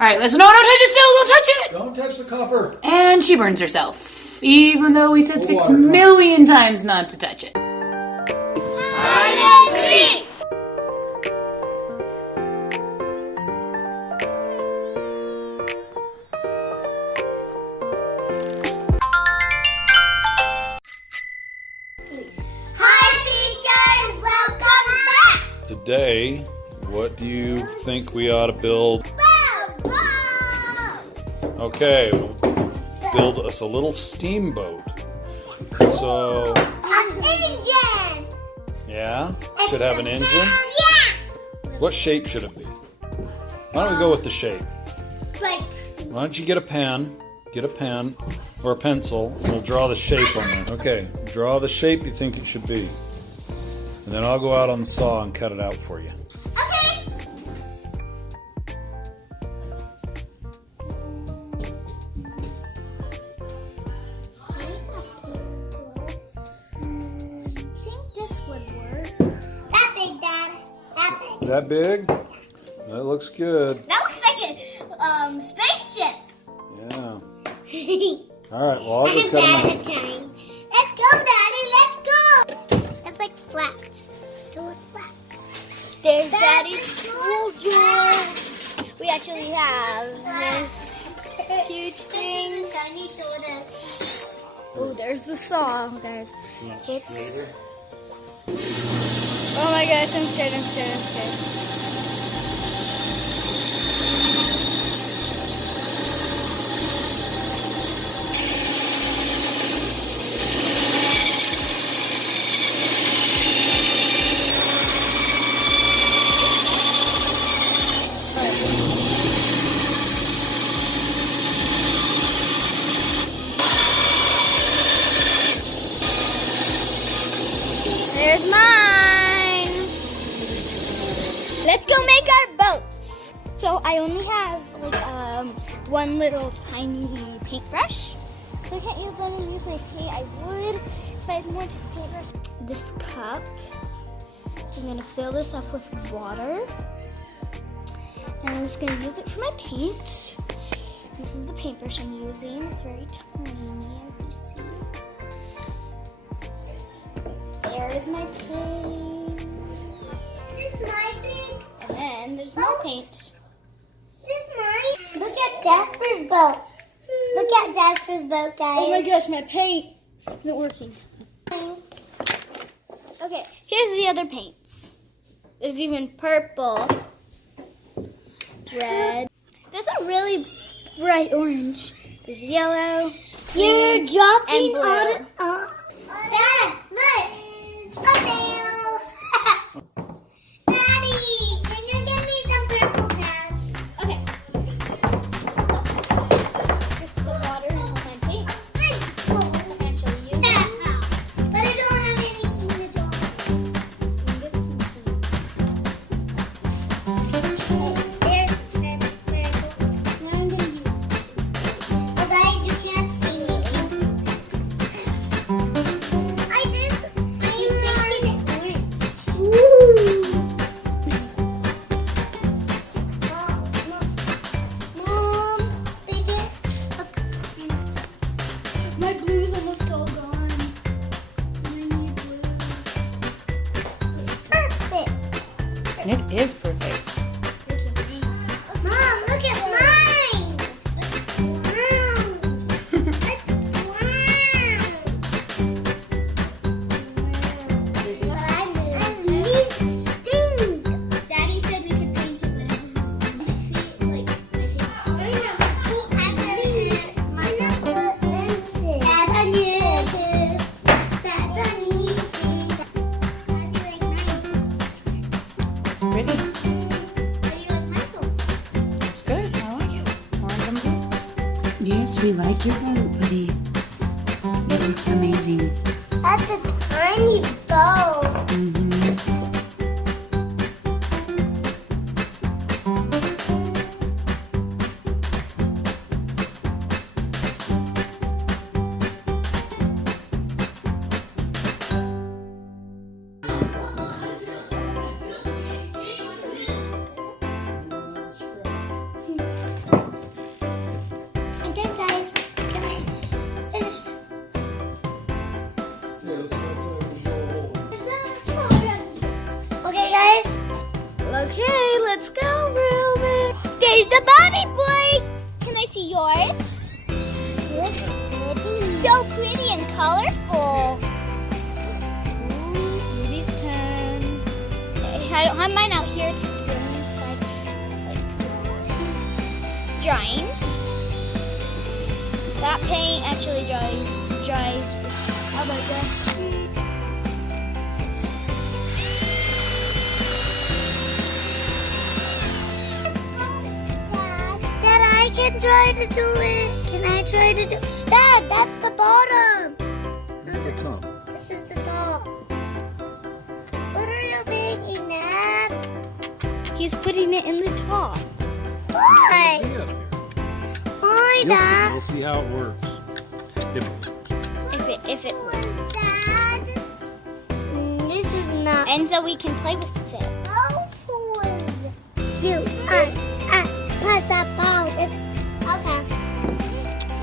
Alright, listen. No, don't touch it still. Don't touch it. Don't touch the copper. And she burns herself. Even though we said 6,000,000 times not to touch it. Hide and seek! Today, what do you think we ought to build? Okay, we'll build us a little steamboat. So, An engine! Yeah? Should have an engine? Yeah! What shape should it be? Why don't we go with the shape? Like, Why don't you get a pen or a pencil, and we'll draw the shape on there. Okay, draw the shape you think it should be. And then I'll go out on the saw and cut it out for you. okay. I think this would work. That big, Dad. That big. That big? That looks good. That looks like a spaceship. Yeah. Alright, well I'll go cut them out. Let's go, Daddy. Let's go. It's like flat. Still is flat. There's Daddy's school drawer. We actually have this huge thing. Oh, there's the saw. There's. Oops. Oh my gosh, I'm scared. There's mine. Let's go make our boats. So I only have like one little tiny paintbrush. So I can't use that and use my paint. I would if I had more paintbrush. This cup, I'm gonna fill this up with water. And I'm just gonna use it for my paint. This is the paintbrush I'm using. It's very tiny, as you see. There is my paint. Is this my paint? And then there's more paint. Is this mine? Look at Jasper's boat. Look at Jasper's boat, guys. Oh my gosh, my paint isn't working. Okay, here's the other paints. There's even purple, red. There's a really bright orange. There's yellow. You're dropping on. Dad, look. Oh, Daddy, can you give me some purple pants? Okay. It's the water and my paints. I can't show you. But I don't have anything to draw. There's purple. Now I'm going to use. Oh, guys, you can't see me. My blue's almost all gone. I need blue. Perfect. It is perfect. Mom, look at mine. Daddy said we could paint it, Pretty. It's good. I like it. Want them too? Yes, we like your boat, buddy. It looks amazing. That's a tiny boat. There's the Bobby boy. Can I see yours? So pretty and colorful. Ooh, Ruby's turn. I don't have mine out here. It's going inside, like, drying. That paint actually dries. How about that? Dad, I can try to do it. Can I try to do it? Dad, that's the bottom. This is the top. This is the top. What are you making, Dad? He's putting it in the top. Why? Why, Dad? You'll see how it works. If it works. Dad, this is not. And so we can play with it. You pass that ball. Okay.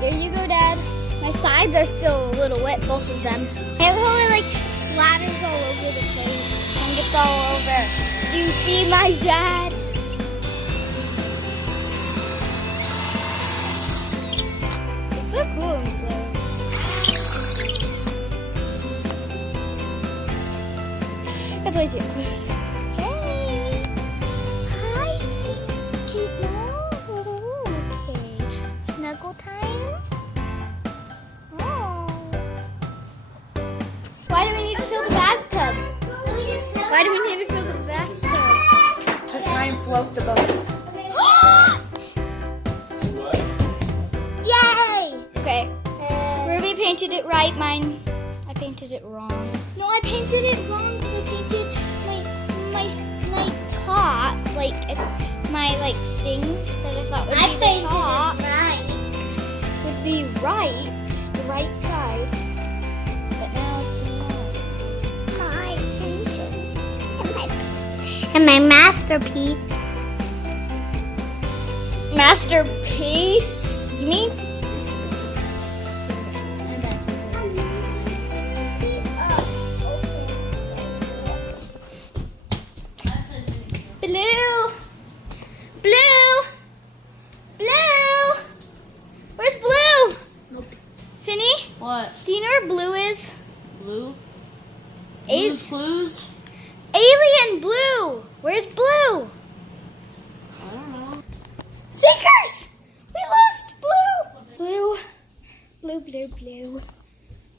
There you go, Dad. My sides are still a little wet, both of them. It really like splatters all over the place and gets all over. Do you see my dad? It's so cool and slow. That's way too close. Hey! Hi, Can okay. Snuggle time? Oh. Why do we need to fill the bathtub? Why do we need to fill the bathtub? To try and float the boats. Yay! Okay. Ruby painted it right. Mine, I painted it wrong. No, I painted it wrong because I painted my top, like my thing that I thought would be the top. Would be right, the right side. But now it's not. My painting and my masterpiece. Masterpiece? You mean? Blue! Where's Blue? Nope. Finny? What? Do you know where Blue is? Blue? A- Blue's Clues? Alien Blue! Where's Blue? I don't know. Seekers! We lost Blue! Blue.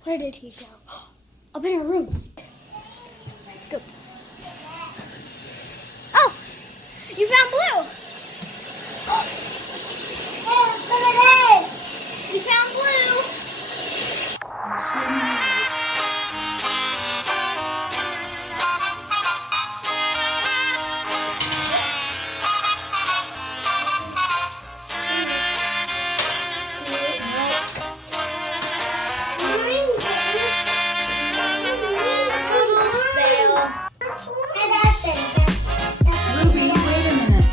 Where did he go? Up in a room. Let's go. Oh! You found Blue! We found Blue! Total fail. Ruby, wait a minute.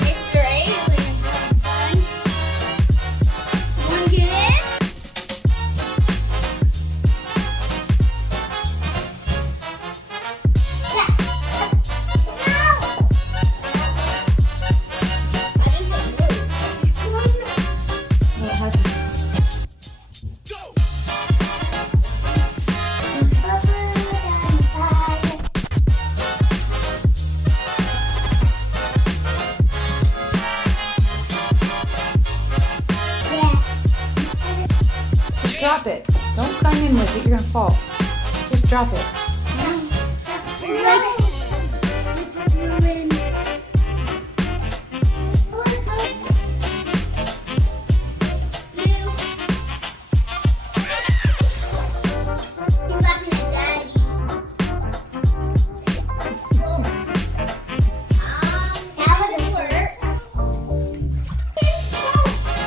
Mr. Alien's having fun. You wanna get in? Well, it has Just drop it. Don't climb in with it. You're gonna fall. Just drop it.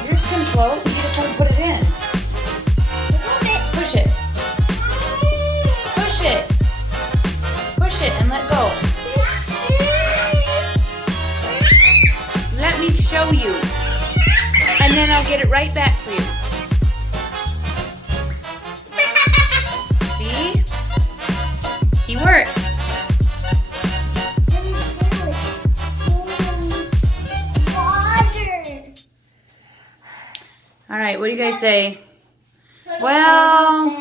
Yours can float. You just want to put it in. Push it. Push it. Push it and let go. Let me show you. And then I'll get it right back for you. See? works. All right, what do you guys say? Well,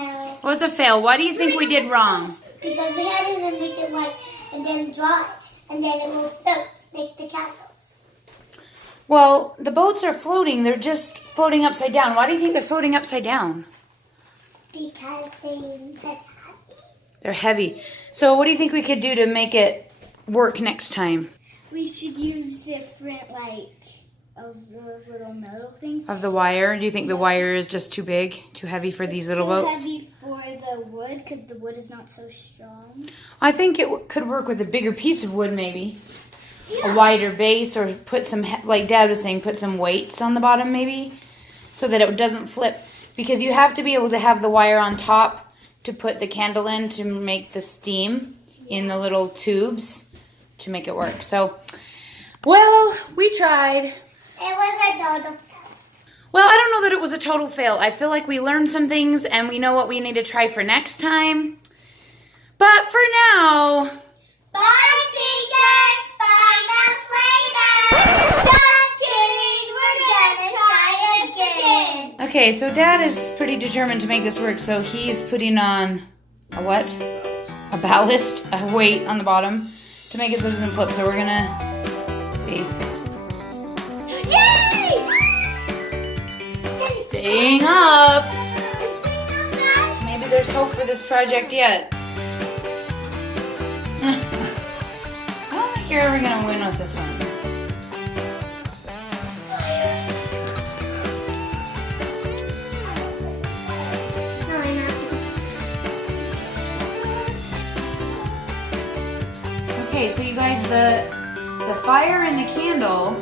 what's a fail? Why do you think we did wrong? Because we had to make it white and then draw it, and then it will float, make the candles. Well, the boats are floating. They're just floating upside down. Why do you think they're floating upside down? Because they're heavy. They're heavy. So what do you think we could do to make it work next time? We should use different, of those little metal things. Of the wire? Do you think the wire is just too big, too heavy for these little boats? Too heavy for the wood because the wood is not so strong. I think it could work with a bigger piece of wood maybe. Yeah. A wider base, or put some, like Dad was saying, put some weights on the bottom maybe so that it doesn't flip. Because you have to be able to have the wire on top to put the candle in to make the steam in the little tubes to make it work. So, well, we tried. It was a total. Well, I don't know that it was a total fail. I feel like we learned some things and we know what we need to try for next time. But for now... Bye, singers! Find us later! Just kidding! We're gonna try again! Okay, so Dad is pretty determined to make this work, so he's putting on a what? A ballast, a weight on the bottom to make it so it doesn't flip. So we're gonna see. Yay! Staying up. It's staying up, Dad. Maybe there's hope for this project yet. I don't think you're ever gonna win with this one. No, I'm not. Okay, so you guys, the fire and the candle,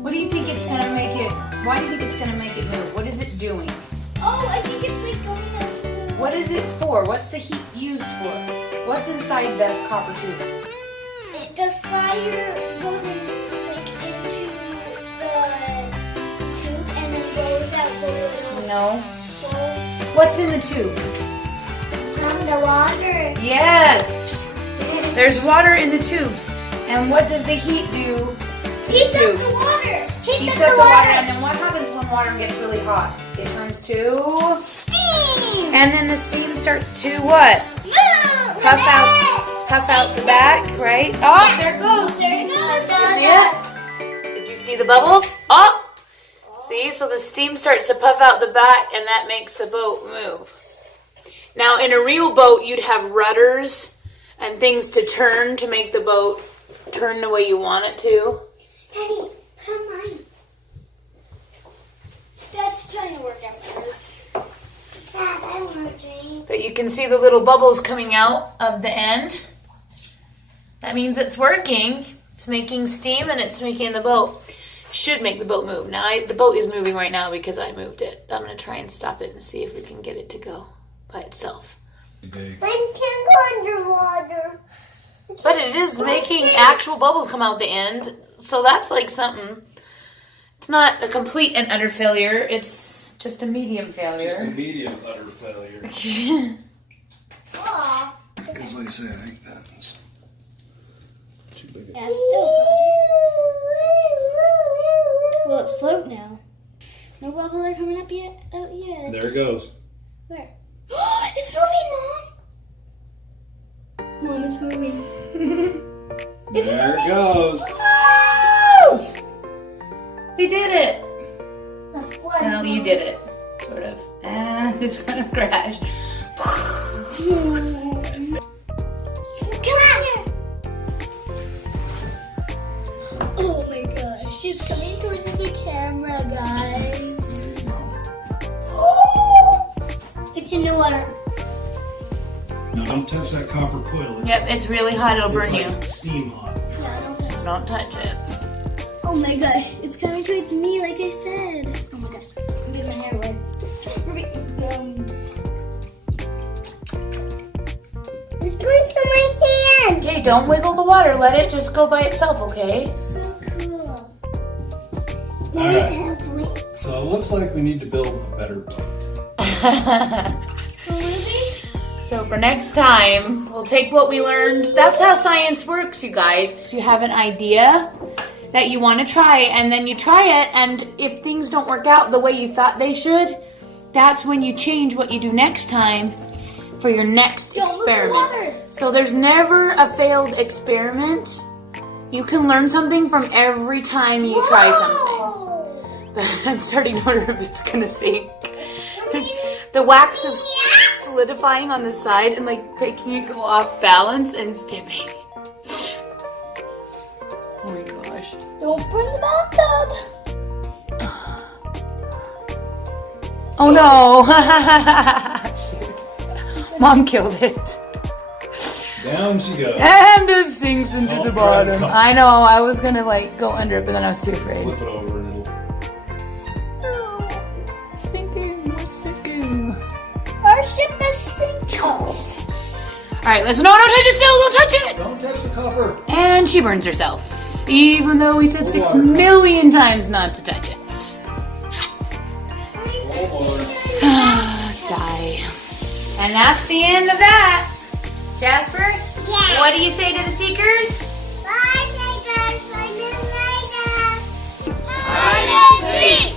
what do you think it's gonna make it, why do you think it's gonna make it move? What is it doing? Oh, I think it's going out to the... What is it for? What's the heat used for? What's inside the copper tube? The fire goes into the tube and then goes out the little No. bowl. What's in the tube? The water. Yes! There's water in the tubes. And what does the heat do? Heats up Tubes. the water. Heats up the water. And then what happens when water gets really hot? It turns to... Steam. And then the steam starts to what? Move. Puff out the back, right? Oh, there it goes. There it goes. See it? Did you see the bubbles? Oh! See, so the steam starts to puff out the back and that makes the boat move. Now, in a real boat, you'd have rudders and things to turn to make the boat turn the way you want it to. Daddy, put on mine. That's trying to work out first. Dad, I want to drink. But you can see the little bubbles coming out of the end. That means it's working. It's making steam and it's making the boat. Should make the boat move. Now, the boat is moving right now because I moved it. I'm going to try and stop it and see if we can get it to go by itself. Mine can't go underwater. But it is making actual bubbles come out the end. So that's like something. It's not a complete and utter failure. It's just a medium failure. Just a medium utter failure. Aw. Because like I say, I think that's too big. Yeah, it's still got it. Will it float now? No bubbles are coming up yet. Out yet. There it goes. Where? It's moving, Mom. Mom, it's moving. There it goes. Woo! We did it. What? Well, you did it. Sort of. And it's gonna crash. Come on. Oh my gosh, she's coming towards the camera, guys. It's in the water. No, don't touch that copper coil. Yep, it's really hot. It'll burn It's you. like steam hot. Yeah, I don't So don't touch it. Oh my gosh, it's coming towards me like I said. Oh my gosh, I'm getting my hair wet. It's going to my hand. Okay, don't wiggle the water. Let it just go by itself, okay? So cool. Alright. So it looks like we need to build a better boat. Really? So for next time, we'll take what we learned. That's how science works, you guys. So you have an idea that you want to try, and then you try it, and if things don't work out the way you thought they should, that's when you change what you do next time for your next experiment. So there's never a failed experiment. You can learn something from every time you try something. But I'm starting to wonder if it's gonna sink. The wax is solidifying on the side and like making it go off balance and stimming. Oh my gosh. Don't burn the bathtub. Oh no. Shoot. Mom killed it. Down she goes. And it sinks into the bottom. Right. I know, I was gonna like go under it, but then I was too afraid. Flip it over and it'll... Sinking, we're sinking. Our ship is sinking. Alright, listen, no, don't touch it still, don't touch it! Don't touch the copper. And she burns herself. Even though we said 6 million times not to touch it. Sigh. And that's the end of that. Jasper? Yeah. What do you say to the seekers? Bye, Seekers. Bye, Miss Later. Bye, Miss Later.